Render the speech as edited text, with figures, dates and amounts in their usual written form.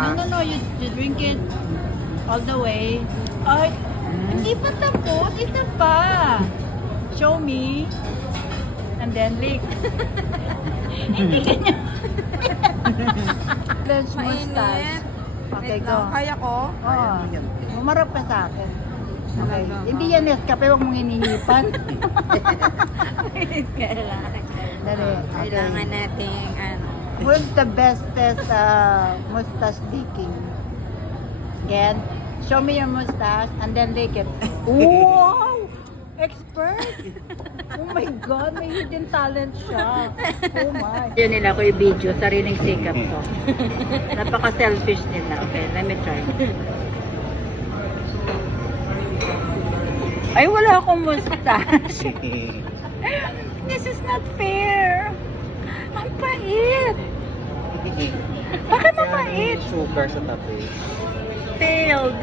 ka? No, you drink it all the way. Ay, hindi pa tapos. Isa pa. Show me. And then lick. Hindi ganyan. Lunch mustache. Okay, Wait go. lang, kaya ko? Oo. Umarap ka sa akin. Okay. Talaga. Hindi yan Nescafe, huwag mong hinihipan. Kailangan. Dali. Okay. Kailangan natin, ano. Who's the bestest mustache licking? Again, show me your mustache and then lick it. Wow! Expert! Oh my God, may hidden talent siya. Oh my. Yun nila ko yung video, sariling sikap to. Napaka-selfish nila. Okay, let me try. Ay, wala akong mustache. This is not fair. Ang pait. Bakit mapait? Sugar sa tabi. Failed.